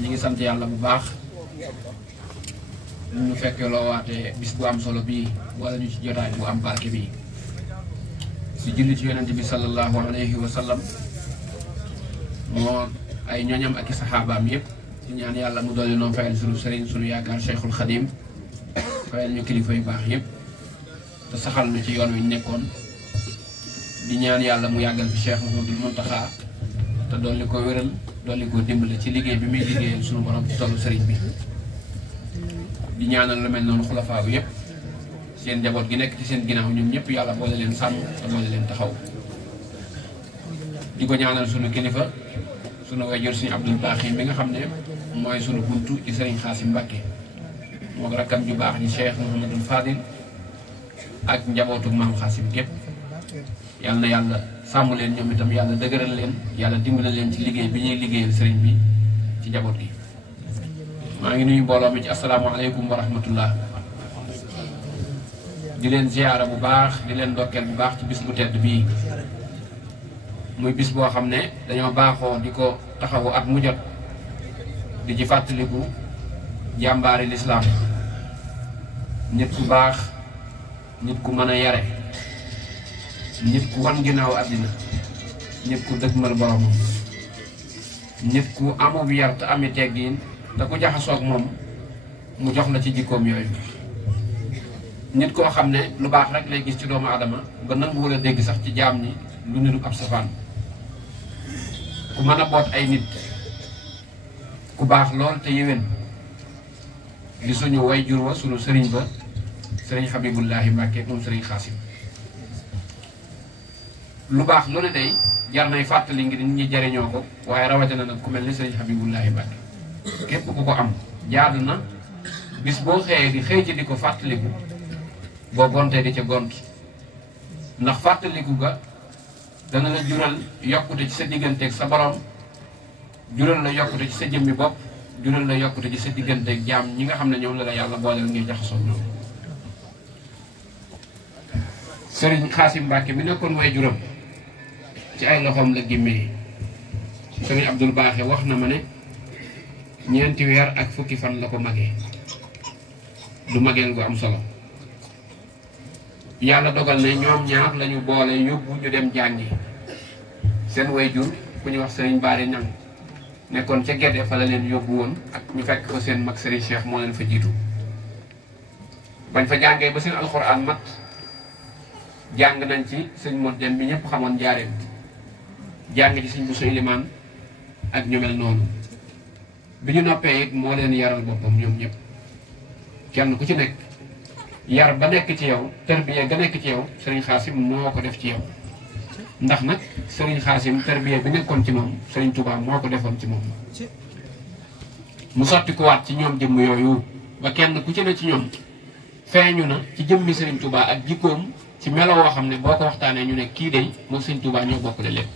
ñi ngi sant yàlla bu baax ñu fekkee loo waatee bis bu am solo bii wala ñu ci jotaay bu am barke bii si julli ci yonent bi sallallahu alayhi wa sallam moo ay ñoñam ak i saxaabaam yëpp di ñaan yàlla mu dolli noo fayal sunu sëriñ sunu yaakaar Cheikhul Khadim fayal ñu kilifa yu baax yëpp te saxal nu ci yoon wi ñu nekkoon di ñaan yàlla mu yàggal fi Cheikh Mouhamadoul Mountakha te dolli ko wéral dolli ko dimbale ci liggéey bi muy liggéeyal sunu borom ci tollu sëriñ bi di ñaanal lu mel noonu xulafaa bi yëpp seen njaboot gi nekk ci seen ginnaaw ñoom ñëpp yàlla boole leen sàmm te boole leen taxaw di ko ñaanal sunu kilifa sunu wayjur suñu Abdul Baaxi mi nga xam ne mooy sunu buntu ci sëriñ Xaasim Mbàkke moom rakkam ju baax ni Cheikh Mouhamadul Fadil ak njabootu maam Xaasim gépp yàlla na yàlla sàmm leen ñoom itam yàlla dëgëral leen yàlla dimbale leen ci liggéey bi ñuy liggéeyal sëriñ bi ci njaboot gi maa ngi nuyu mbooloo mi ci asalaamaaleykum wa rahmatullah di leen ziyaara bu baax di leen ndokkeel bu baax ci bis bu tedd bii muy bis boo xam ne dañoo baaxoo di ko taxawu at mu jot di ci fàttaliku jàmbaari lislaam nit ku baax nit ku mën a yare nit ku wan ginnaaw àddina nit ku dëgmal boromam nit ku amub yar te ami teggiin te ku jaxasoog moom mu jox la ci jikkoom yooyu nit koo xam ne lu baax rek lay gis ci doomu aadama ba nangu wala dégg sax ci jaam ñi lu niru ab safaan ku mën a boot ay nit ku baax lool te yéwén di suñu way jur wa suñu sëriñ ba sëriñ Habibullahi Mbàkke moom sëriñ Xaasim lu baax lu ne day jar nay fàttali ngir nit ñi jariñoo ko waaye rawatina nag ku mel ni sëriñ Habibullahi Mbàkke képp ku ko am jaadu na bis boo xëyee di xëy ci di ko fàttaliku boo gontee di ca gont ndax fàttaliku ga dana la jural yokkute ci sa digganteeg sa borom jural la yokkute ci sa jëmmi bopp jural la yokkute ci sa digganteeg jaam ñi nga xam ne ñoom la yàlla booleel ngay jaxasoo ñoom sëriñ Xaasim Mbàkke bi nekkoon way juram ci ay loxoom la gimmee sëriñ Abdul Baaxe wax na ma ne ñeenti weer ak fukki fan la ko magee du mageel gu am solo yàlla dogal ne ñoom ñaar lañu boole yóbbu ñu dem jàngi seen wayjur ku ñu wax sëriñ Baari Ñang nekkoon ca Gédé fa la leen yóbbu woon ak ñu fekk fa seen mag sëriñ Cheikh moo leen fa jiitu bañ fa jàngee ba seen alxuraan mat jàng nañ ci sëñ Mot Dem bi ñëpp xamoon njaareem jàng ci sëñ Buso Ilimaan ak ñu mel noonu bi ñu noppee it moo leen yaral boppam ñoom ñëpp kenn ku ci nekk yar ba nekk ci yow tarbiya ga nekk ci yow sëriñ Xaasim moo ko def ci yow ndax nag sëriñ Xaasim tarbiya bi nekkoon ci moom sëriñ Tuubaa moo ko defoon ci moom mu sotti ko waat ci ñoom jëmm yooyu ba kenn ku ci ne ci ñoom feeñu na ci jëmmi sëriñ Tuubaa ak jikkoom ci melo woo xam ne boo ko waxtaanee ñu ne kii day moom sëriñ Tuubaa ñoo bokkule lépp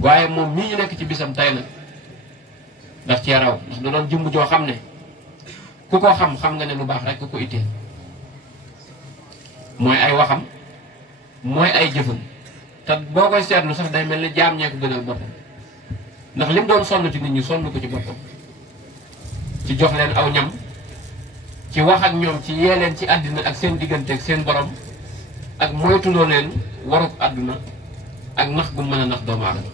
waaye moom mii ñu nekk ci bisam tay nag daf cee raw ndax da doon jëmm joo xam ne ku ko xam xam nga ne lu baax rek ku ko itteel mooy ay waxam mooy ay jëfam te boo koy seetlu sax day mel ni jaam ñee ko gënal boppam ndax lim doon sonn ci nit ñi sonn ko ci boppam ci jox leen aw ñam ci wax ak ñoom ci yee leen ci àddina ak seen diggante ak seen borom ak moytuloo leen waruk àdduna ak nax gu mën a nax doomu aadama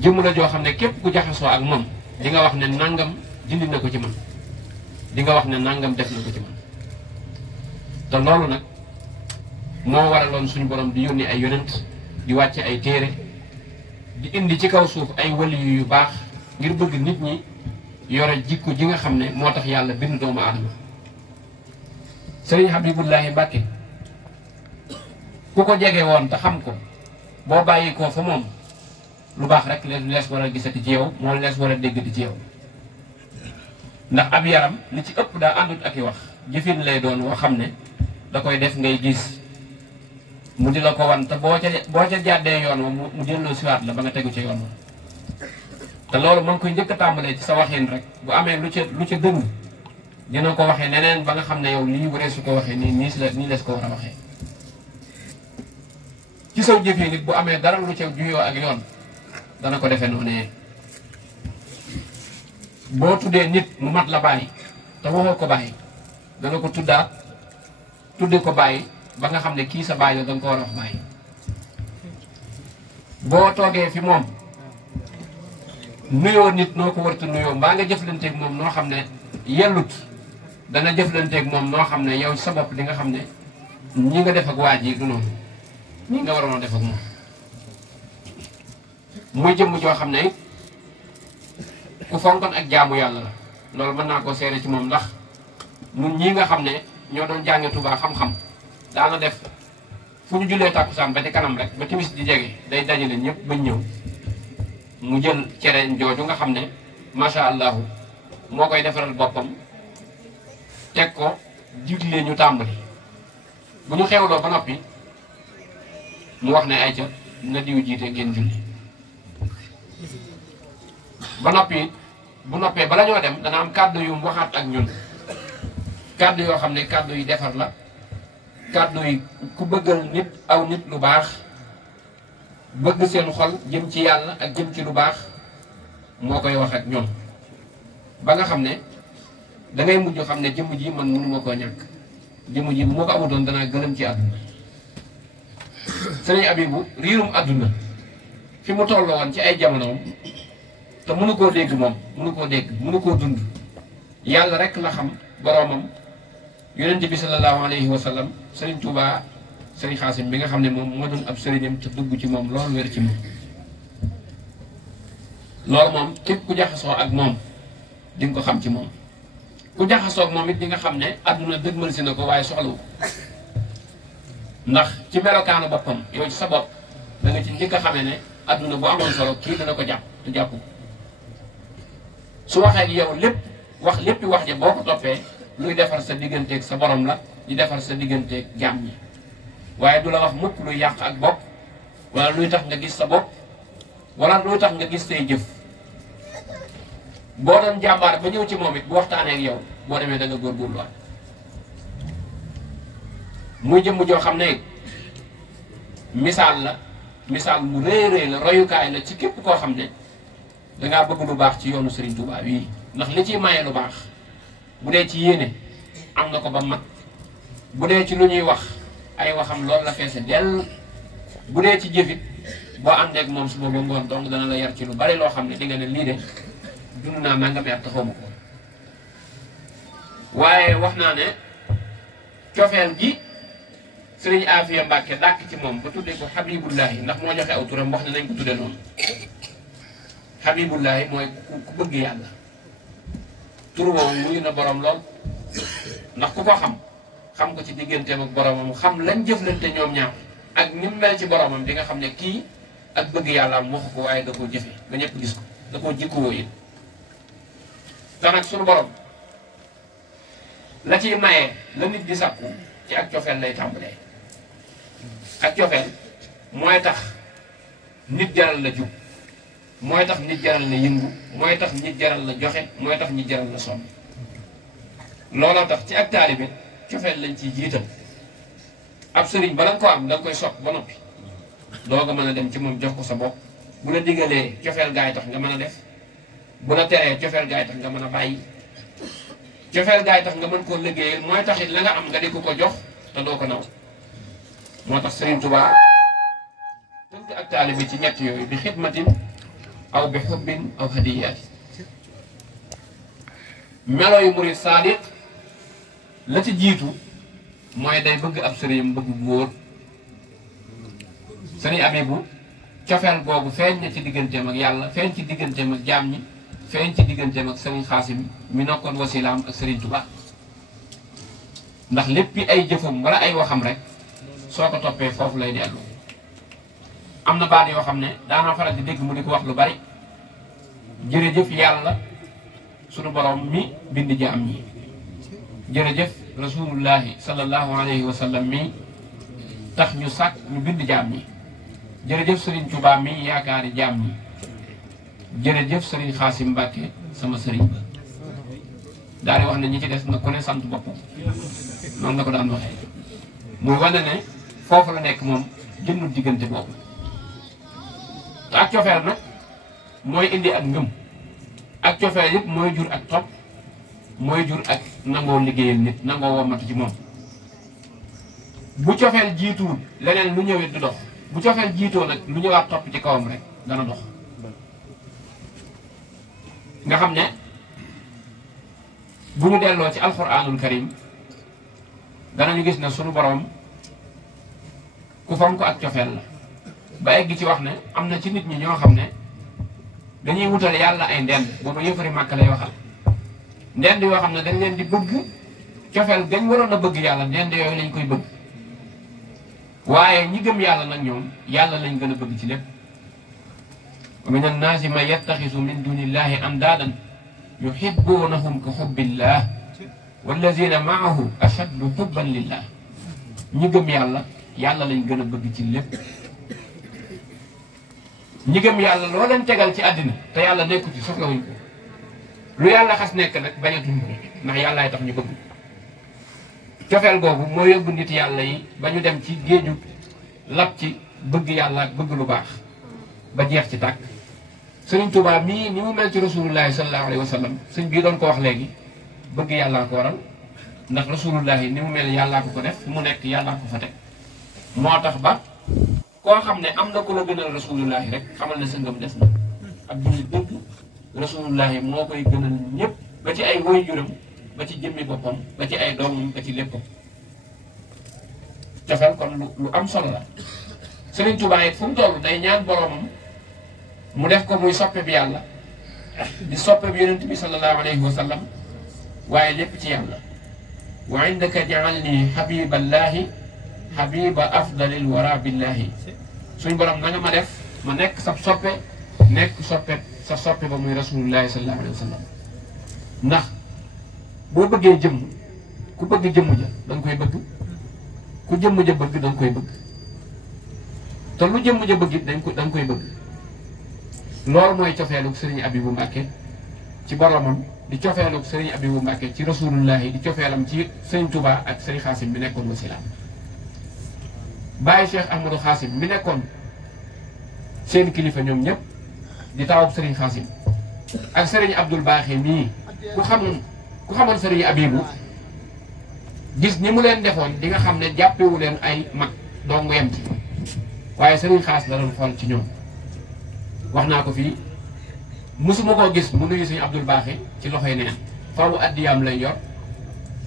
jëmm la joo xam ne képp ku jaxasoo ak moom di nga wax ne nangam dindi na ko ci man di nga wax ne nangam def na ko ci man te loolu nag moo waraloon suñu borom di yónni ay yonent di wàcce ay téere di indi ci kaw suuf ay wali yu baax ngir bëgg nit ñi yore jikko ji nga xam ne moo tax yàlla bind doomu aadama sëriñ Habibullahi Mbàkke ku ko jege woon te xam ko boo bàyyi ko fa moom lu baax rek lees war a gisati ci yow moo lees war a déggati ci yow ndax ab yaram li ci ëpp daa àndut ak i wax jëfin lay doon woo xam ne da koy def ngay gis mu di la ko wan te boo ca jàddee yoon wa mu delloo siwaat la ba nga tegu ci yoon wa te loolu ma ngi koy njëkk a tàmbalee ci sa waxin rek bu amee lu ca dëng dina ko waxee neneen ba nga xam ne yow lii waree su ko waxee nii lees ko war a waxee ci saw jëfee nit bu amee dara lu ca juyoo ak yoon dana ko defee noonu boo tuddee nit mu mat la bàyyi te waxoo ko bàyyi dana ko tuddaat tudde ko bàyyi ba nga xam ne kii sa bàyyi la danga ko war a wax bàyyi. boo toogee fi moom nuyoo nit noo ko wartu nuyoo mbaa nga jëflanteeg moom noo xam ne yellut dana jëflanteeg moom noo xam ne yow sa bopp di nga xam ne ñi nga def ak waa ji du noonu ñi nga waroon a def ak moom. muy jëmm joo xam ne ku fonkoon ak jaamu yàlla la loolu mën naa koo seere ci moom ndax ñun ñii nga xam ne ñoo doon jànge Tuubaa xam-xam daana def fu ñu jullee tàkkusaan ba ci kanam rek ba timis di jege day dajale ñëpp bañ ñëw mu jël cere jooju nga xam ne macha allahu moo koy defaral boppam teg ko digle ñu tàmbali bu ñu xewloo ba noppi mu wax ne ay ca na diw jiite ngeen julli ba noppi bu noppee bala ñoo dem dana am kàddu yu mu waxaat ak ñun kàddu yoo xam ne kàddu yu defar la kàddu yi ku bëggal nit aw nit lu baax bëgg seen xol jëm ci yàlla ak jëm ci lu baax moo koy wax ak ñoom ba nga xam ne dangay mujj xam ne jëmm ji man mënuma koo ñàkk jëmm ji bu ma ko amutoon danaa gëlëm ci àdduna. Sëriñ Abibu riirum àdduna fi mu tolloo woon ci ay jamonoom te mënu koo dégg moom mënu koo dégg mënu koo dund yàlla rek la xam boroomam yonent bi sallallahu alayhi wa sallam Sëriñ Tuubaa Sëriñ Xaasim bi nga xam ne moom moo doon ab sëriñam te dugg ci moom loolu wér ci moom. loolu moom képp ku jaxasoo ak moom di nga ko xam ci moom ku jaxasoo ak moom it di nga xam ne àdduna dëgmal si na ko waaye soxlawu ko ndax ci melokaanu boppam yow ci sa bopp da nga ci njëkk a xamee ne àdduna bu amoon solo kii dana ko jàpp te jàpp ko su waxee ak yow lépp wax ja boo ko toppee luy defar sa digganteeg sa borom la di defar sa digganteeg jaam ñi waaye du la wax mukk luy yàq ak bopp wala luy tax nga gis sa bopp wala luy tax nga gis say jëf boo doon jàmbaar ba ñëw ci moom it bu waxtaanee ak yow boo demee da nga góorgóorluwaat muy jëmm joo xam ne misaal la misaal mu rëy la royukaay la ci képp koo xam ne dangaa bëgg lu baax ci yoonu Serigne Touba wii ndax li ciy maye lu baax bu dee ci yéene am na ko ba mat bu dee ci lu ñuy wax ay waxam loolu la feese dell bu dee ci jëfit boo àndeek moom suba ba ngoon donc dana la yar ci lu bari loo xam ne di nga ne lii de dund naa nangami at taxaw ma ko waaye wax naa ne cofeel gi Sëriñ Afiya Mbàkke dàkk ci moom ba tuddee ko Habibullahi ndax moo joxe aw turam wax ne nañ ko tudde noonu Habibullahi mooy ku bëgg yàlla tur woowu wuyu na borom lool ndax ku ko xam ko ci digganteem ak boromam xam lañ jëflante ñoom ñaar ak ni mu mel ci boromam di nga xam ne kii ak bëgg yàlla am waxu ko waaye da koo jëfe ba ñëpp gis ko da koo jikkoo it te nag suñu borom la ciy mayee la nit di sàkku ci ak cofeel lay tàmbalee ak cofeel mooy tax nit jaral la jub mooy tax nit jaral la yëngu mooy tax nit jaral la joxe mooy tax nit jaral la sonn looloo tax ci ak taalibe cofeel lañ ciy jiital ab sëriñ bala nga ko am da nga koy sopp ba noppi doo nga mën a dem ci moom jox ko sa bopp bu la digalee cofeel gaay tax nga mën a def bu la teree cofeel gaay tax nga mën a bàyyi cofeel gaay tax nga mën koo liggéeyal mooy taxit la nga am nga di ko jox te doo ko naw moo tax Sëriñ Tuubaa tënk ak taalibe ci ñett yooyu bi xidmatin aw bi xubbin aw hadiyaati melo yu murid saadiq la ci jiitu mooy day bëgg ab sëriñam bëgg bu wóor Sëriñ Abibu cofeel googu feeñ na ci digganteem ak yàlla feeñ ci digganteem ak jaam ñi feeñ ci digganteem ak Sëriñ Xaasim mi nokkoon wasilaam ak Sëriñ Tuubaa ndax léppi ay jëfam wala ay waxam rek soo ko toppee foofu lay dellu am na baat yoo xam ne daana faral di dégg mu di ko wax lu bari jërëjëf yàlla sunu borom mi bind jaam ñi jërëjëf rasulullahi sallallahu alayhi wa sallam mi tax ñu sàkk ñu bind jaam ñi jërëjëf Sëriñ Tuubaa mi yaakaari jaam ñi jërëjëf Sëriñ Xaasim Mbàkke sama sëriñ daal di wax ne ñi ci des na ku ne sant boppam noonu la ko daan waxee muy wane ne foofu la nekk moom jëndul diggante boobu te ak cofeel nag mooy indi ak ngëm ak cofeel yëpp mooy jur ak topp mooy jur ak nangoo liggéeyal nit nangoo womatu ci moom bu cofeel jiituwul leneen lu ñëwee du dox bu cofeel jiitoo nag lu ñëwaat topp ci kawam rek dana dox nga xam ne bu ñu delloo ci alquranul karim danañu gis ne sunu borom ku fonk ak cofeel la ba egg ci wax ne am na ci nit ñi ñoo xam ne dañuy wutal yàlla ay ndend boobu yëfari màkk lay waxal ndend yoo xam ne dañ leen di bëgg cofeel gañ waroon a bëgg yàlla ndend yooyu lañ koy bëgg waaye ñi gëm yàlla nag ñoom yàlla lañ gën a bëgg ci lépp wa min annaasi man yattaxisu min dunillahi andaadan yuhibbunahum ka xubbillah wallazina maahu ashaddu xubban lillah ñi gëm yàlla yàlla lañ gën a bëgg ci lépp ñi gëm yàlla loo leen tegal ci àddina te yàlla nekku ci soxlawuñ ko lu yàlla xas nekk nag bañatuñ ko ndax yàllaay tax ñu bëgg cofeel googu moo yóbbu nit yàlla yi ba ñu dem ci géeju lab ci bëgg yàlla ak bëgg lu baax ba jeex ci tàkk Sëriñ Tuubaa mii ni mu mel ci rasulullahi sallallahu alayhi wa sallam sëñ bii doon ko wax léegi bëgg yàllaa ko waral ndax rasulullahi ni mu mel yàllaa ko def mu nekk yàllaa ko fa teg moo tax ba koo xam ne am na ku la gënal rasulullahi rek xamal ne sa ngëm des na ab jullit dëgg rasulullahi moo koy gënal ñëpp ba ci ay waajuram ba ci jëmmi boppam ba ci ay doomam ba ci léppam cofeel kon lu am solo la Sëriñ Tuubaa it fu mu toll day ñaan boromam mu def ko muy soppe bi yàlla di soppe bi yonent bi sallallahu alayhi wa sallam waaye lépp ci yàlla wa indaka ja'alni habiballahi habiba afdalil wara billahi suñ borom na nga ma def ma nekk sa soppe nekk soppe sa soppe ba muy rasulullahi sallallahu alayhi wa sallam ndax boo bëggee jëmm ku bëgg jëmm ja da nga koy bëgg ku jëmm ja bëgg da nga koy bëgg te lu jëmm ja bëgg it da nga koy bëgg loolu mooy cofeelug Sëriñ Abibu Mbàkke ci boromam di cofeelug Sëriñ Abibu Mbàkke ci rasulullahi di cofeelam ci Sëriñ Tuubaa ak Sëriñ Xaasim bi nekkoon wasilaam bàyyi Cheikh Ahmadou Xaasim mi nekkoon seen kilifa ñoom ñëpp di taawub Sëriñ Xaasim ak Sëriñ Abdul Baaxi mii ku xamoon Sëriñ Abibu gis ni mu leen defoon di nga xam ne jàppewu leen ay mag dong yem ci waaye Sëriñ Xaas la doon xool ci ñoom wax naa ko fii musuma koo gis mu nuyu Sëriñ Abdul Baaxi ci loxoy neen fawu addiyaam lay yor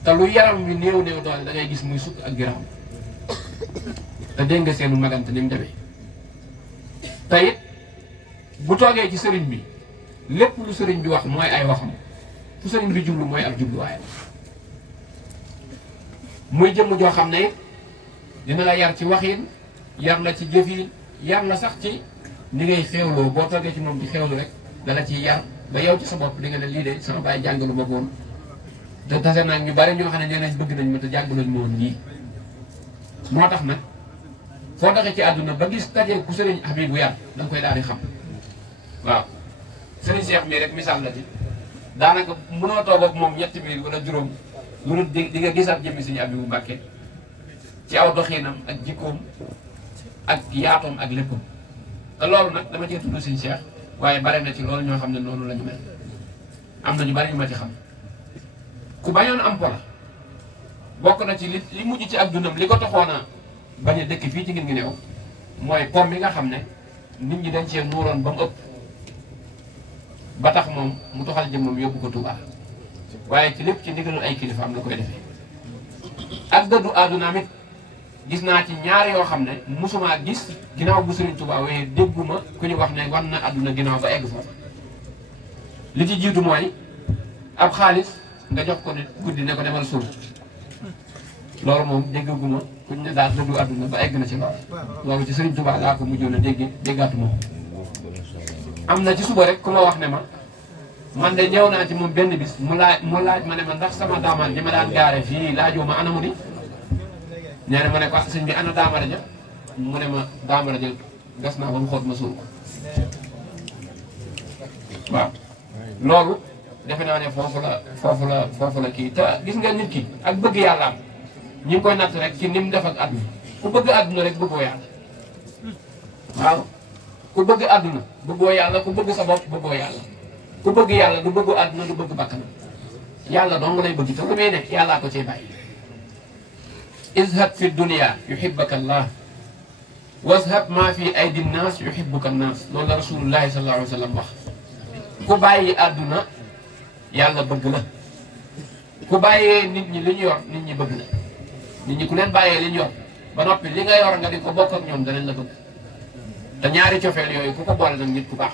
te lu yaram wi néew néew doole da ngay gis muy sukk ak giraam te dégg nga seenu magante ni mu demee te it bu toogee ci sëriñ bi lépp lu sëriñ bi wax mooy ay waxam fu sëriñ bi jublu mooy ak jubluwaayam muy jëmm joo xam ne it dina la yar ci waxin yar la ci jëfin yar la sax ci ni ngay xéewloo boo toogee ci moom di xéewlu rek dala ciy yar ba yow ci sa bopp di nga ne lii de sama bàyyi jàngalu ma woon te tase naa ñu bari ñoo xam ne nee nañ bëgg nañ ma te jàngaluñ ma woon lii moo tax nag foo doxee ci àdduna ba gis tajee ku Sëriñ Abibu yar da nga koy daal di xam waaw Sëriñ Seex mii rek misaal la ci daanaka mënoo toog ak moom ñetti biir wala juróom lu di nga gisaat jëmmi Sëriñ Abibu Mbàkke ci aw doxiinam ak jikkoom ak yaatoom ak léppam te loolu nag dama cee tudd Sëriñ Seex waaye bare na ci loolu ñoo xam ne noonu la ñu mel am na ñu bari ñu ma ci xam ku bañoon am po la bokk na ci li mujj ci ak dundam li ko taxoon a bañ a dëkk fii ci ngin ngi neew mooy pom mi nga xam ne nit ñi dañ cee nuuroon ba mu ëpp ba tax moom mu toxal jëmmam yóbbu ko Tuubaa waaye ci lépp ci ndigalul ay kilifaam la koy defee ak dëddu àddunaam it gis naa ci ñaar yoo xam ne musuma gis ginnaaw bu Sëriñ Tuubaa waaye dégguma ku ñu wax ne wan na àdduna ginnaaw ba egg foofu li ci jiitu mooy ab xaalis nga jox ko nit guddi ne ko demal suuf loolu moom déggaguma ku ñu ne daal dëddu àdduna ba egg na ci loolu ci Sëriñ Tuubaa laa ko mujjoon a déggaatuma am na ci suba rek ku ma wax ne ma man de ñëw naa ci moom benn bis mu laaj ma ne ma ndax sama daamaan ji ma daan gaare fii laajoo ma anamu di nee na ma ne ko sëñ bi ana daamara ja mu ne ma daamara ja gas naa ba mu xóot ma suul ko waaw loolu defe naa ne foofu la kii te gis nga nit ki ak bëgg yàlla am ñi ngi koy natt rek ci ni mu def ak àdduna ku bëgg àdduna rek bëggoo yàlla waaw ku bëgg àdduna bëggoo yàlla ku bëgg sa bopp bëggoo yàlla ku bëgg yàlla du bëggu àdduna du bëgg bakkanam yàlla dong lay bëgg te lu muy nekk yàllaa ko cee bàyyi izhab fi dunya yuhibbaka allah wazhab ma fi aydi nnaas yuhibbuka nnaas loolu la rasulullahi sallallahu alayhi wa sallam wax ku bàyyi àdduna yàlla bëgg la ku bàyyee nit ñi li ñu yor nit ñi bëgg la nit ñi ku leen bàyyee li ñu yor ba noppi li nga yor nga di ko bokk ak ñoom danañ la bëgg te ñaari cofeel yooyu ku ko boole nag nit ku baax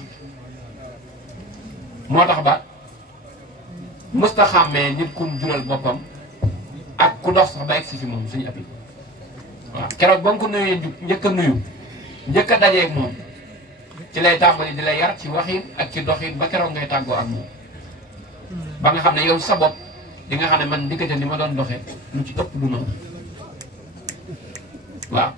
moo tax ba mësta xàmmee nit kum jural boppam ak ku dox sax ba egsi fi moom suñu abi waaw keroog ba nga ko nuyee njëkk a nuyu njëkk a dajeeg moom ci lay tàmbali di la yar ci waxin ak ci doxin ba keroog ngay tàggoo ak moom ba nga xam ne yow sa bopp di nga xam ne man diggante ni ma doon doxee lu ci ëpp du noonu waaw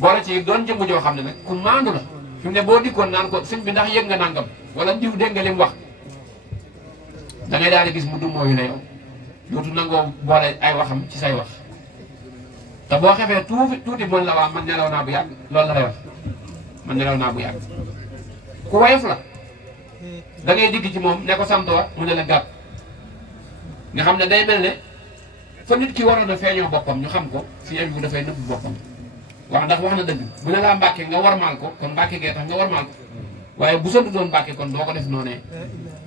boole ci doon jëmm joo xam ne nag ku maandu la fi mu ne boo dikkoon naan ko sëñ bi ndax yëg nga nangam wala diw dégg nga li mu wax da ngay daal di gis mu du mooyu la yow dootu nangoo boole ay waxam ci say wax te boo xefee tuuti mën la waa man nelaw naa bu yàgg loolu la lay wax man nelaw naa bu yàgg ku woyof la da ngay digg ci moom ne ko sant wa mu ne la gàpp nga xam ne day mel ne fa nit ki waroon a feeñoo boppam ñu xam ko si bu dafay nëbb boppam wax ndax wax na dëgg bu ne laa mbàkke nga warmaal ko kon mbàkke gee tax nga warmaal ko waaye bu sant doon mbàkke kon doo ko def noonee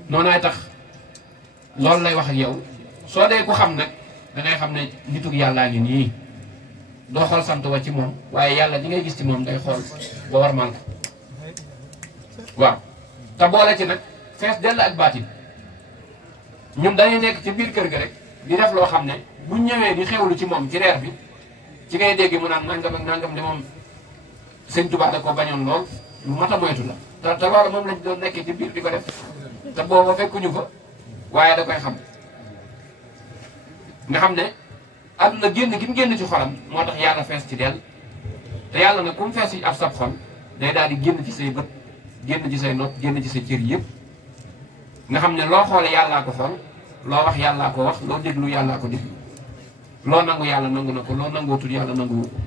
noonaay tax loolu lay wax ak yow soo dee ko xam nag da ngay xam ne nitug yàllaa ngi nii doo xool sant wa ci moom waaye yàlla di ngay gis ci moom ngay xool ba warmaal ko waaw te boole ci nag fees dell ak baatin ñun dañuy nekk ci biir kër ga rek di def loo xam ne bu ñëwee di xewlu ci moom ci reer bi ci ngay dégg mu naan nangam ak nangam de moom sëñ Tuubaa da ko bañoon lool lu mat a moytu la te loolu moom lañ doon nekkee ci biir di ko def te booba fekkuñu fa waaye da koy xam nga xam ne àdduna génn gi mu génn ci xolam moo tax yàlla fees ci dell te yàlla nag ku mu fees ci ab sab xol day daal di génn ci say bët génn ci say nopp génn ci say cër yëpp nga xam ne loo xoole yàllaa ko xool loo wax yàllaa ko wax loo déglu yàllaa ko déglu loo nangu yàlla nangu na ko loo nangootul yàlla nanguwu ko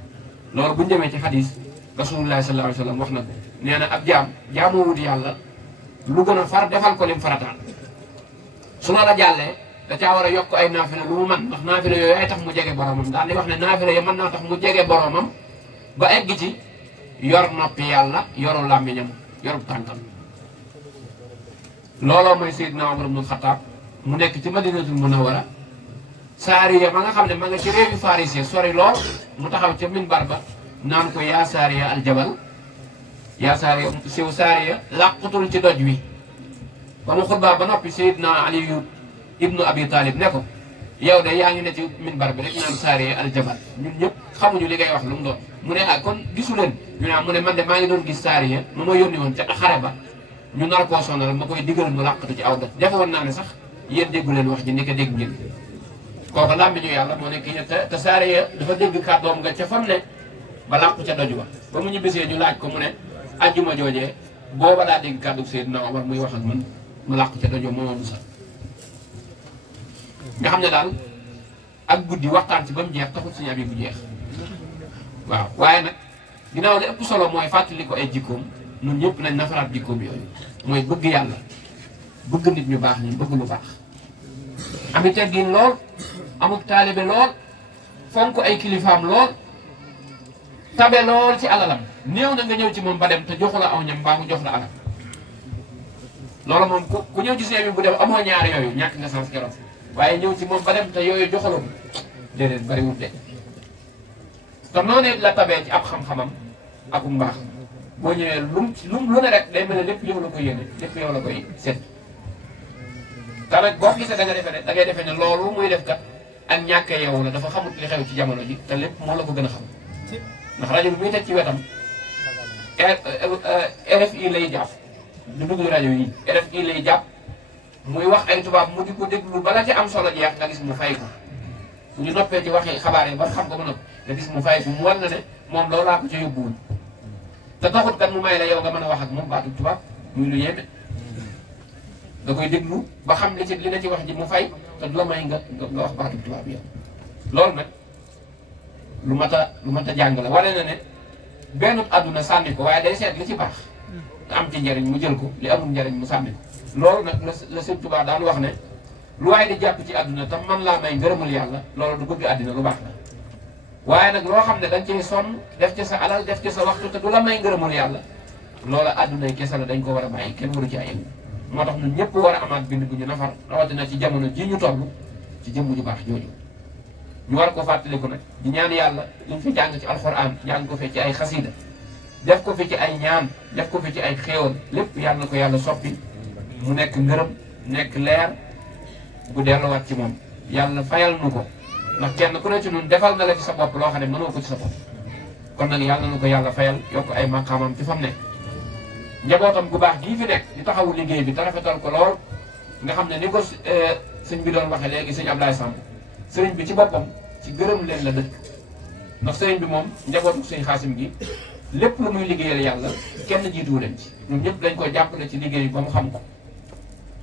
loolu bu ñu demee ci xadis rasulullah sallallahu alayhi wa sallam wax na ko nee na ab jaam jaamoowut yàlla lu gën a far defal ko lim farataal su la la jàllee da caa war a yokk ay naafila lu mu man ndax naafila yooyu ay tax mu jege boromam daal di wax ne naafila yi mën naa tax mu jege boromam ba egg ci yor noppi yàlla yoru làmmiñam yoru tànkam looloo mooy Seydina Umar ibn Xattaab mu nekk ci Madinatul Munawwara saariya ma nga xam ne ma nga ci réewi Faris sori lool mu taxaw ca minbar ba naan ko yaa saariya aljabal yaa saariya siw saariya làqutul ci doj wi ba mu xutbaa ba noppi Seydina Aliyu ibnu Abi Talib ne ko yow de yaa ngi ne ci minbar bi rek naan saariya aljabal ñun ñëpp xamuñu li ngay wax lu mu doon mu ne ah kon gisu leen ñu ne mu ne man de maa ngi doon gis saariya ma ma yónni woon ca xare ba ñu nar koo sonal ma koy digal mu làqatu ci aw doj defe woon naa ne sax yéen déggu leen wax ji ni ko dégg ngeen kooku làmmiñu yàlla moo nekk te saariya dafa dégg kàddoom nga ca fam ne ba làqu ca doj ba mu ñibbisee ñu laaj ko mu ne ajjuma joojee booba daa dégg kàddu Seydina Omar muy wax ak man mu làqu ca doj ba moo musa nga xam ne daal ak guddi waxtaan ci ba mu jeex taxul suñu abi bu jeex waaw waaye nag ginnaaw li ëpp solo mooy fàttali ko ay jikkoom ñun ñëpp nañ nafaraat jikkoom yooyu mooy bëgg yàlla bëgg nit ñu baax ñi bëgg lu baax ami teggin lool amuk taalibe lool fonk ay kilifaam lool tabe lool ci alalam néew na nga ñëw ci moom ba dem te joxu la aw ñam mbaa mu jox la alal loolu moom ku ñëw ci seemi bu dem amoo ñaar yooyu ñàkk nga sens keroog waaye ñëw ci moom ba dem te yooyu joxaloo déedéet bariwut de te noonu la tabee ci ab xam-xamam ak mbaax boo ñëwee lu ne rek day mel ne lépp yow la koy yéene lépp yow la koy seet te nag boo gisee da ngay defee ne loolu muy def kat ak ñàkkee yow la dafa xamut li xew ci jamono ji te lépp moo la ko gën a xam ndax rajo bi muy teg ci wetam RFI lay jàpp du dugg rajo yi RFI lay jàpp muy wax ay tubaab mu di ko déglu bala ci am solo jeex nga gis mu fay ko ñu noppee ci waxi xabaar yi ba xam ko ba noppi nga gis mu fay ko mu war na ne moom loolaa ko ca yóbbuwul te taxut kat mu may la yow nga mën a wax ak moom baatu tubaab muy lu yéeme da koy déglu ba xam li na ci wax ji mu fay te du la may nga wax baatu tubaab yow loolu nag lu mat a jàng la wane na ne benn àdduna sànni ko waaye day seet li ci baax te am ci njariñ mu jël ko li amul njariñ mu sànni ko loolu nag la Sëñ Tuubaa daan wax ne lu waaye di jàpp ci àdduna tam man laa may ngërëmul yàlla loolu du bëgg àddina lu baax la waaye nag loo xam ne dañ cey sonn def ci sa alal def ci sa waxtu te du la may ngërëmul yàlla loola àdduna yi kese la dañ ko war a bàyyi kenn waru ci ay moo tax ñun ñëpp war a amaat bind bu ñu nafar rawatina ci jamono ji ñu toll ci jëmm ju baax jooju ñu war ko fàttaliku nag di ñaan yàlla liñ fi jàng ci alxuraan jàng ko fi ci ay xasida def ko fi ci ay ñaan def ko fi ci ay xéewal lépp yàlla na ko yàlla soppi mu nekk ngërëm nekk leer bu delluwaat ci moom yàlla fayal nu ko ndax kenn ku ne ci ñun defal na la ci sa bopp loo xam ne mënoo ko ci sa bopp kon nag yàlla na ko yàlla fayal yokk ay maqaamam ci fam ne njabootam gu baax gii fi nekk di taxawu liggéey bi te rafetal ko lool nga xam ne ni ko sëñ bi doon waxee léegi sëñ Ablaye Samb sëriñ bi ci boppam ci gërëm leen la dëkk ndax sëriñ bi moom njabootu sëñ Xaasim gi lépp lu muy liggéeyal yàlla kenn jiituwu leen ci ñun ñëpp dañ ko jàppale ci liggéey ba mu xam ko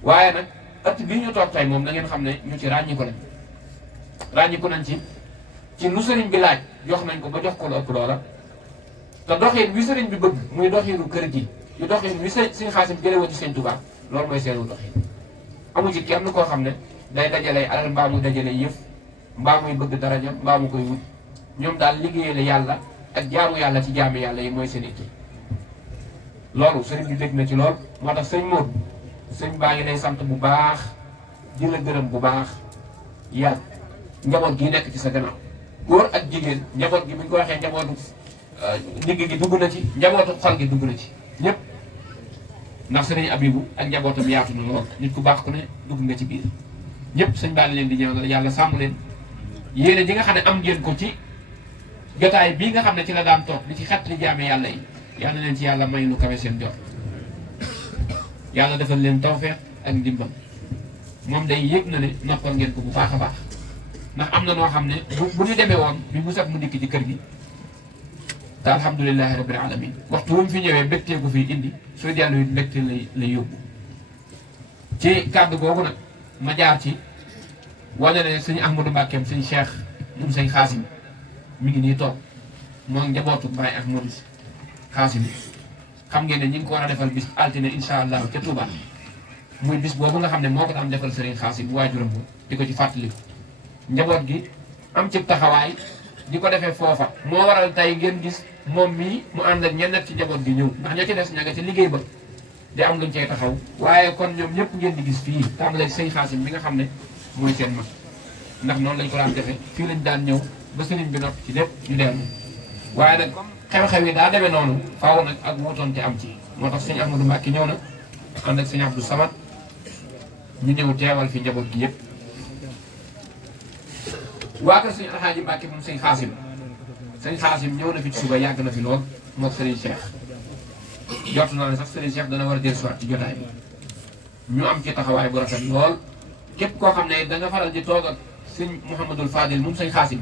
waaye nag ëtt bii ñu toog tey moom da ngeen xam ne ñu ci ràññiku lañ ràññiku nañ ci lu sëriñ bi laaj jox nañ ko ba jox ko lu ëpp loola te doxin wi sëriñ bi bëgg muy doxinu kër gi yu doxin wi sëñ Xaasim jële woon ci sëñ Tuubaa loolu mooy seenu doxin amu ci kenn koo xam ne day dajalay alal mbaa muy dajalay yëf mbaa muy bëgg daraja mbaa mu koy wut ñoom daal liggéeyale yàlla ak jaamu yàlla ci jaami yàlla yi mooy seen itte loolu sëriñ bi dégg na ci lool moo tax sëñ Modou sëñ baa ngi lay sant bu baax di la gërëm bu baax yàlla njaboot gi nekk ci sa gannaaw góor ak jigéen njaboot gi bu ñu ko waxee njabootu ndigg gi dugg na ci njabootu xol gi dugg na ci ñëpp ndax sëriñ Abibu ak njabootam yaatu na lool nit ku baax ku ne dugg nga ci biir ñëpp sëñ baa leen di ñaanal yàlla sàmm leen yéene ji nga xam ne am ngeen ko ci jotaay bii nga xam ne ci la daan toog di ci xet li jaame yàlla yi yal na leen ci yàlla may lu kawe seen jot yàlla defal leen tawfeex ak ndimbal moom day yëg na ne noppal ngeen ko bu baax a baax ndax am na noo xam ne bu ñu demee woon bi mu set mu dikk ci kër gi te alhamdulilahi rabbil alamin waxtu wu mu fi ñëwee mbégtee ko fii indi sooy dellu it mbégte lay yóbbu ci kàddu googu nag ma jaar ci wane ne sëñ Ahmadou Mbàkkeem sëñ Cheikh moom sëñ Xaasim mi ngi nii toog moo njabootu Baye ak Maurice Xaasim xam ngeen ne ñi ngi ko war a defal bis altine incha allah ca Touba muy bis boobu nga xam ne moo ko daan defal sëriñ Xaasim waajuram ko di ko ci fàttaliku njaboot gi am ci taxawaay di ko defee foofa moo waral tey ngeen gis moom mii mu ànd ak ñenn ci njaboot gi ñëw ndax ña ci des ña nga ci liggéey ba di am luñ cay taxaw waaye kon ñoom ñëpp ngeen di gis fii tàmbalee sëñ Xaasim bi nga xam ne mooy seen mag ndax noonu lañ ko daan defee fii lañ daan ñëw ba sëriñ bi noppi ci lépp ñu dellu waaye nag xew-xew yi daa demee noonu faaw nag ak wutoon te am ci moo tax sëñ Ahmadou Mbacke ñëw na ànd ak sëñ Abdou Samad ñu ñëw teewal fi njaboot gi yëpp waa kër sëñ Alxaaji Mbacke moom sëñ Xaasim ñëw na fi ci suba yàgg na fi lool moog sëriñ Cheikh jot naa ne sax sëriñ Cheikh dana war a dellusiwaat ci jotaay bi ñu am ci taxawaay bu rafet lool képp koo xam ne da nga faral di toog ak sëñ Mouhamadul Fadil moom sëñ Xaasim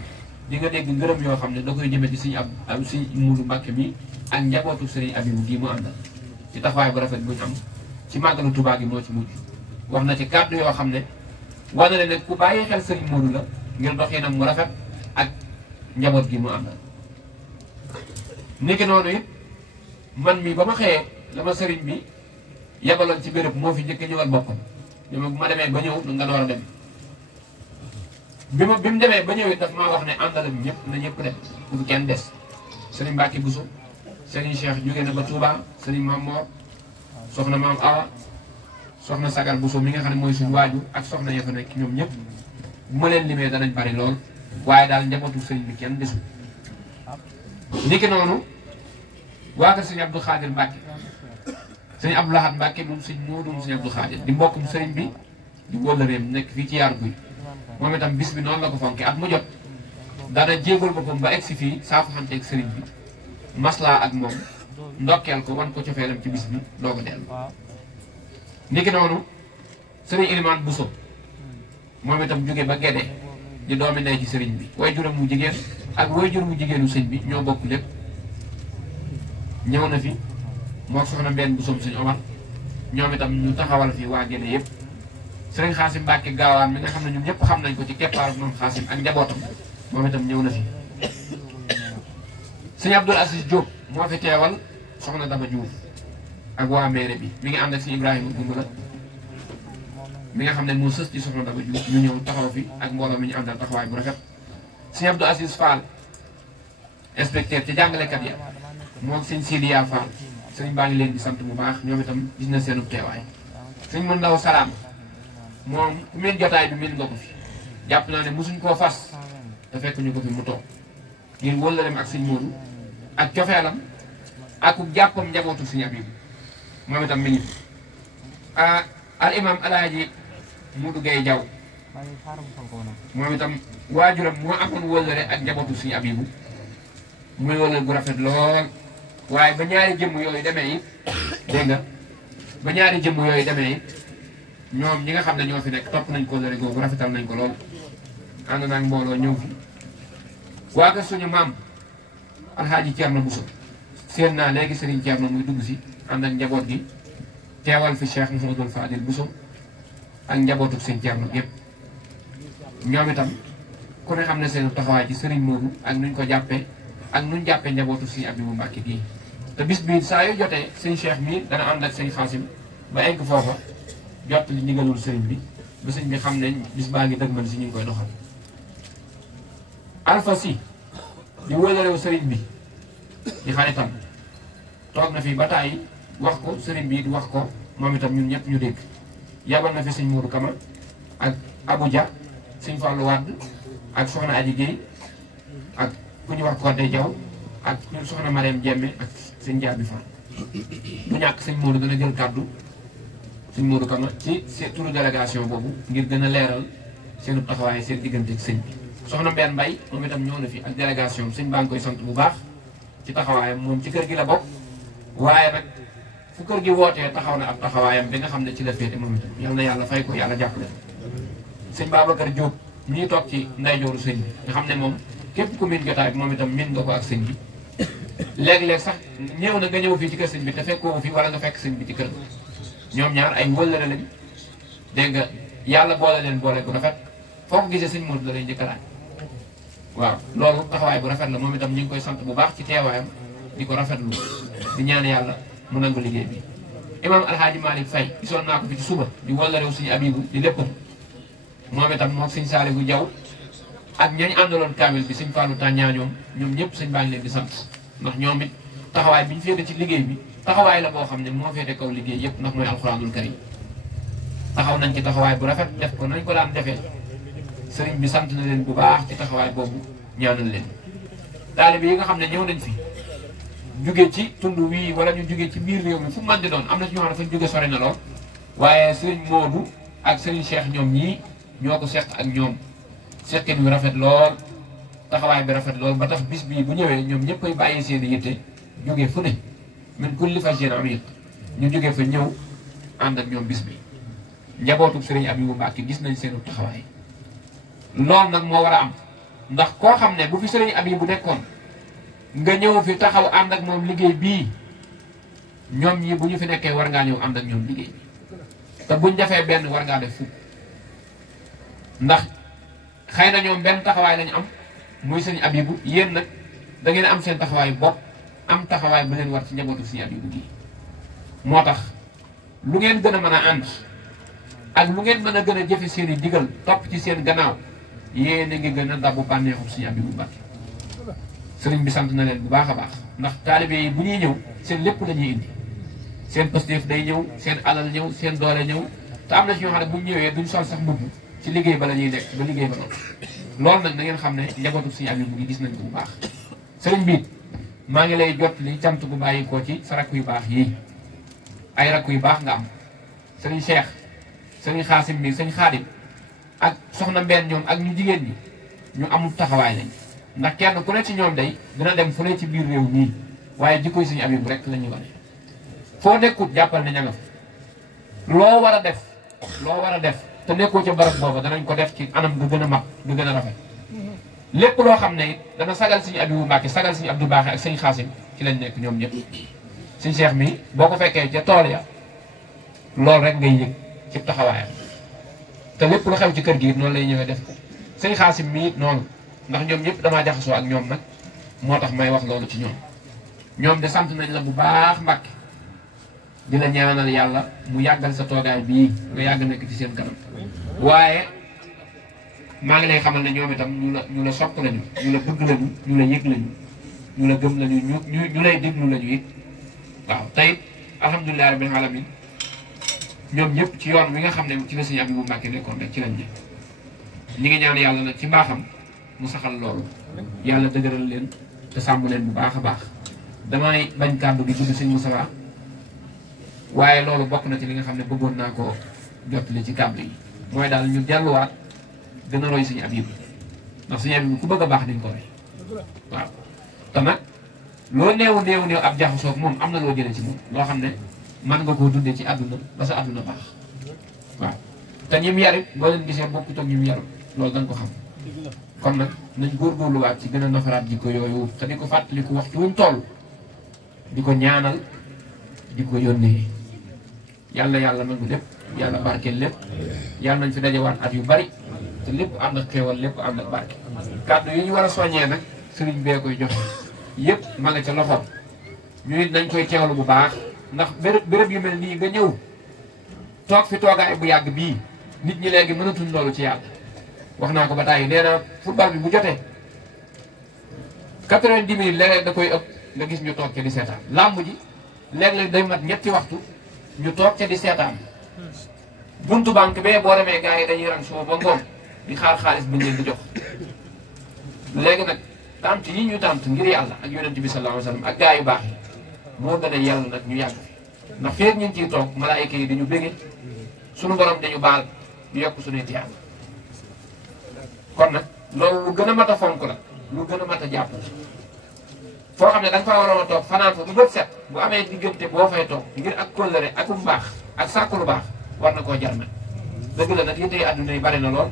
di nga dégg ngërëm yoo xam ne da koy jëme ci sëñ ab sëñ Muudu Mbàkke mi ak njabootu sëriñ Abibu gii mu àndal ci taxawaay bu rafet bu ñu am ci màggalu Tuubaa gi moo ci mujj wax na ci kàddu yoo xam ne wane na ne ku bàyyi xel sëriñ Muudu la ngir doxinam mu rafet ak njaboot gi mu àndal niki noonu it man mi ba ma xëyee la ma sëriñ bi yebaloon ci béréb moo fi njëkk ñëwal boppam bu ma demee ba ñëw nga door a dem bi mu demee ba ñëw it daf maa wax ne àndalam ñëpp na ñëpp dem bu fi kenn des sëriñ Mbacke Bousso sëriñ Cheikh jóge na ba Touba sëriñ Mam Mor soxna Maam Awa soxna Sagar Bousso mi nga xam ne mooy suñu waaju ak soxna ya fa nekk ñoom ñëpp bu ma leen limee danañ bari lool waaye daal njabootu sëriñ bi kenn desul niki noonu waa kër sëñ Abdou Khadir Mbacke sëñ Abdou Lahad Mbacke moom sëñ Moodu sëñ Abdou Khadir di mbokkum sëriñ bi di wóllëreem nekk fii ci Yaaru Guy moom itam bis bi noonu la ko fonke at mu jot dana jéegal boppam ba egsi fii saafu xanteeg sëriñ bi maslaa ak moom ndokkeel ko wan ko cofeelam ci bis bi doo ko dellu niki noonu sëriñ Ilimaan Bousso moom itam jóge ba Gédé di doomi ndey ci sëriñ bi way juram mu jigéen ak way jur mu jigéenu sëñ bi ñoo bokk lépp ñëw na fi moo soxna mbenn bu som sëñ Omar ñoom itam ñu taxawal fi waa Gédé yëpp sëriñ Xaasim Mbàkke gaawaan mi nga xam ne ñun ñëpp xam nañ ko ci keppaaru moom Xaasim ak njabootam moom itam ñëw na fi sëñ Abdoul Aziz Diop moo fi teewal soxna Daba Diouf ak waa maire bi mi ngi ànd ak si Ibrahima Goumbala mi nga xam ne moo sës ci soxna Daba Diouf ñu ñëw taxaw fi ak mbooloo mi ñu àndal taxawaay bu rafet sëñ Abdou Aziz Fall inspecteur ci jàngalekat ya moom sëñ Sidiya Fall sëñ baa ngi leen di sant bu baax ñoom itam gis na seenu teewaay sëñ mu ndaw salaam moom ku mel jotaay bi mel nga ko fi jàpp naa ne mosuñ koo fas te fekk ñu ko fi mu toog ngir wëllëreem ak sëñ Moodu ak cofeelam ak jàppam njabootu sëñ Abibu moom itam mi ngi fi al imam alaaji Mudu Gay Jaw moom itam waajuram moo amoon wëllëre ak njabootu sëñ Abibu muy wëllëre gu rafet lool waaye ba ñaari jëmm yooyu demee it dégg nga ba ñaari jëmm yooyu demee it ñoom ñi nga xam ne ñoo fi nekk topp nañ ko wëllëre googu rafetal nañ ko lool ànd naag mbooloo ñëw fi waa kër suñu maam alxaaji Ceerno Buso seen naa léegi Serigne Ceerno muy dugg si ànd ak njaboot gi teewal fi Cheikh Mouhamadul Fadil Buso ak njabootu seen Ceerno gépp ñoom itam ku ne xam ne seen taxawaay ci Serigne Modou ak nuñ ko jàppee ak nuñ jàppee njabootu si Abibu Mbàkke gii te bis bii saa yu jotee sëñ Cheikh mii dana ànd ak sëñ Xaasim ba egg foofa jot li ndigalul sëriñ bi ba sëñ bi xam ne bis baa ngi dëgmal si ñu ngi koy doxal Alpha si di wëlërew sëriñ bi di xaritam toog na fi ba tàyyi wax ko sëriñ bi di wax ko moom itam ñun ñëpp ñu dégg yabal na fi sëñ Modou Kama ak Abuja sëñ Fallou Wade ak soxna Aji Guèye ak ku ñu wax Kodé Diaw ak ñun soxna Mariam Jemme ak sëñ Jaabi Fall bu ñàkk sëñ Modou gën a jël kàddu sëñ Modou Kama ci turu délégation boobu ngir gën a leeral seenu taxawaay seen diggante ak sëñ bi soxna Mbène Mbaye moom itam ñëw na fi ak délégation sëñ baa ngi koy sant bu baax ci taxawaayam moom ci kër gi la bokk waaye nag fu kër gi wootee taxaw na ab taxawaayam bi nga xam ne ci la féete moom itam yal na yàlla fay ko yàlla jàppale sëñ Babacar Diop ñii toog ci ndeyjooru sëñ bi nga xam ne moom képp ku miin jotaay bi moom itam miin nga ko ak sëñ bi léeg-léeg sax ñëw na nga ñëw fii ci kër sëñ bi te fekkoo fi wala nga fekk sëñ bi ci kër ñoom ñaar ay wëllëre lañ dégg nga yàlla boole leen boole bu rafet foo ko gisee sëñ Modou la lay njëkk a laaj waaw loolu taxawaay bu rafet la moom itam ñu ngi koy sant bu baax ci teewaayam di ko rafetlu di ñaan yàlla mu nangu liggéey bi imam alhaaji Malick Faye gisoon naa ko fi ci suba di wëllërew suñu Abibu di léppam moom itam moom sëñ Saalihu Jaw ak ñañ àndaloon kaamil bi sëñ Fallou Tàññaa ñoom ñëpp sëñ baa ngi leen di sant ndax ñoom it taxawaay bi ñu féete ci liggéey bi taxawaay la boo xam ne moo féete kaw liggéey yëpp ndax mooy alxuraanul karim taxaw nañ ci taxawaay bu rafet def ko nañ ko daan defee sëriñ bi sant na leen bu baax ci taxawaay boobu ñaanal leen taalibe yi nga xam ne ñëw nañ fi jóge ci tund wii wala ñu jóge ci biir réew mi fu mën di doon am na ci ñoo xam ne fañ jóge sori na lool waaye sëriñ Modou ak sëriñ Cheikh ñoom ñii ñoo ko seq ak ñoom seqin wi rafet lool taxawaay bi rafet lool ba tax bis bii bu ñëwee ñoom ñëpp koy bàyyi seen i yitte jóge fu ne min kulli fajjin amiq ñu jóge fa ñëw ànd ak ñoom bis bi njabootu sëriñ Abibu Mbàkke gis nañ seenu taxawaay loolu nag moo war a am ndax koo xam ne bu fi sëriñ Abibu nekkoon nga ñëw fi taxaw ànd ak moom liggéey bii ñoom ñii bu ñu fi nekkee war ngaa ñëw ànd ak ñoom liggéey bi te buñ defee benn war ngaa def fukk ndax xëy na ñoom benn taxawaay lañu am muy sëriñ Abibu yéen nag da ngeen am seen taxawaay bopp am taxawaay bu leen war ci njabootu sëriñ Abibu gi moo tax lu ngeen gën a mën a ànd ak lu ngeen mën a gën a jëfe seen i digal topp ci seen gannaaw yéen a ngi gën a dabu bànneexu sëriñ Abibu Mbàkke sëriñ bi sant na leen bu baax a baax ndax taalibe yi bu ñuy ñëw seen lépp la ñuy indi seen pëstéef day ñëw seen alal ñëw seen doole ñëw te am na ci ñoo xam ne bu ñu ñëwee duñ sol sax mbubb ci liggéey ba la ñuy nekk ba liggéey ba noonu loolu nag da ngeen xam ne njabootu sëriñ Abibu gi gis nañ ko bu baax sëriñ bi maa ngi lay jot li cant bu bàyyi koo ci sa rakk yu baax yii ay rakk yu baax nga am sëriñ Cheikh sëriñ Xaasim bi sëriñ Xaadim ak soxna Mbène ñoom ak ñu jigéen ñi ñu amul taxawaay lañ ndax kenn ku ne ci ñoom day dina dem fu ne ci biir réew nii waaye jikkoy sëriñ Abibu rek la ñuy wane foo nekkut jàppal ne ña nga fa loo war a def te nekkoo ca barab booba danañ ko def ci anam du gën a mag du gën a rafet lépp loo xam ne it dana sagal sëriñ Abibu Mbàkke sagal sëriñ Abdou Baaxe ak sëriñ Xaasim ci lañ nekk ñoom ñëpp sëriñ Cheikh mi boo ko fekkee ca tool ya loolu rek ngay yëg ci taxawaayam te lépp lu xew ci kër gi it noonu lay ñëwee def ko sëriñ Xaasim mi it noonu ndax ñoom ñëpp damaa jaxasoo ak ñoom nag moo tax may wax loolu ci ñoom de sant nañ la bu baax Mbàkke di la ñaanal yàlla mu yàggal sa toogaay bii nga yàgg nekk ci seen kanam waaye maa ngi lay xamal ne ñoom itam ñu la sopp lañu ñu la bëgg lañu ñu la yëg lañu ñu la gëm lañu ñu lay déglu lañu it waaw tey alhamdulilah rabbil alamin ñoom ñëpp ci yoon wi nga xam ne ci la Sëriñ Abibu Mbàkke nekkoon rek ci lañ ne ñi ngi ñaan yàlla nag ci mbaaxam mu saxal loolu yàlla dëgëral leen te sàmm leen bu baax a baax damay bañ kàddu gi tudd Sëriñ Moussa waaye loolu bokk na ci li nga xam ne bëggoon naa ko jottali ci kàddu yi mooy daal ñu delluwaat gën a roy Sëriñ Abibu ndax Sëriñ Abibu ku bëgg a baax dañ ko roy waaw te nag loo néew ab jaxasoog moom am na loo jëlee ci moom loo xam ne man nga koo dundee ci àdduna ba sa àdduna baax waaw te ñim yarit boo leen gisee bokkut ak ñim yarut loolu dañ ko xam kon nag nañ góorgóorluwaat ci gën a nafaraat jikko yooyu te di ko fàttaliku waxtu wuñ toll di ko ñaanal di ko yónnee yàlla nangu lépp yàlla barkeel lépp yàlla nañ fi dajewaat at yu bari te lépp ànd ak xéewal lépp ànd ak barke kàddu yi ñu war a soññee nag sëriñ bee koy joxe yëpp ma nga ca loxoom ñu nit nañ koy teewlu bu baax ndax béréb yu mel nii nga ñëw toog fi toogaay bu yàgg bii nit ñi léegi mënatuñ loolu ci yàlla wax naa ko ba tàyyi nee na football bi bu jotee 90 minutes léeg-léeg da koy ëpp nga gis ñu toog ca di seetaan làmb ji léeg-léeg day mat ñetti waxtu ñu toog ca di seetaan buntu banque bee boo demee gars yi dañuy rang suba ba ngoon di xaar xaalis bi leen di jox léegi nag tant yi ñu tant ngir yàlla ak yonent bi sallallahu alayhi wa sallam ak gars yu baax yi moo gën a yàlla nag ñu yàgg fi ndax feeg ñu ngi ciy toog malaayika yi dañu bége suñu borom dañu baal ñu yokk suñuy tiyaaba kon nag loolu lu gën a mat a fonk la lu gën a mat a jàpp foo xam ne da nga fa waroon a toog fanaan fa bu bët set bu amee diggante boo fay toog ngir ak kóllëre ak um baax ak sàkku lu baax war na koo jar nag dëgg la nag yittey àdduna yi bari na lool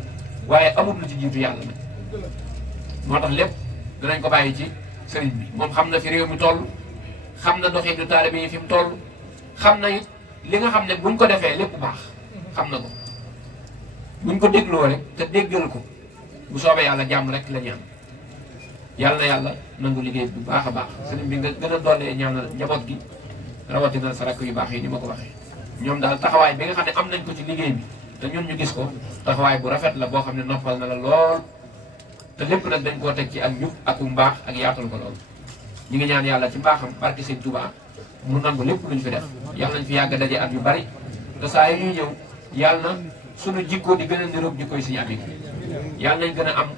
waaye amul lu ci jiitu yàlla nag moo tax lépp danañ ko bàyyi ci sëriñ bi moom xam na fi réew mi toll xam na doxinu taalibe yi fi mu toll xam na it li nga xam ne buñ ko defee lépp baax xam na ko buñ ko dégloo rek te déggal ko bu soobee yàlla jàmm rek la ñaan yàlla na yàlla nangu liggéey bu baax a baax sëriñ bi nga gën a doolee ñaanal njaboot gi rawatina sa rakk yu baax yi ni ma ko waxee ñoom daal taxawaay bi nga xam ne am nañ ko ci liggéey bi te ñun ñu gis ko taxawaay bu rafet la boo xam ne noppal na la lool te lépp nag dañ koo teg ci ak njub ak mbaax ak yaatal ko lool ñu ngi ñaan yàlla ci mbaaxam barke Sëñ Tuubaa mu nangu lépp luñ fi def yàlla nañ fi yàgg daje at yu bari te saa yi ñuy ñëw yàlla na sunu jikko di gën a niroog jikkoy Sëñ Abibu yàlla nañ gën a am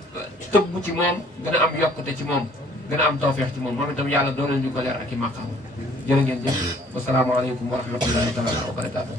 tëbb ci moom gën a am yokkute ci moom gën a am tawfeex ci moom moom itam yàlla dooleel ñu ko leer ak i maqaam jërë ngeen jëf wasalaamaaleykum wa rahmatullahi taala wa barakaatu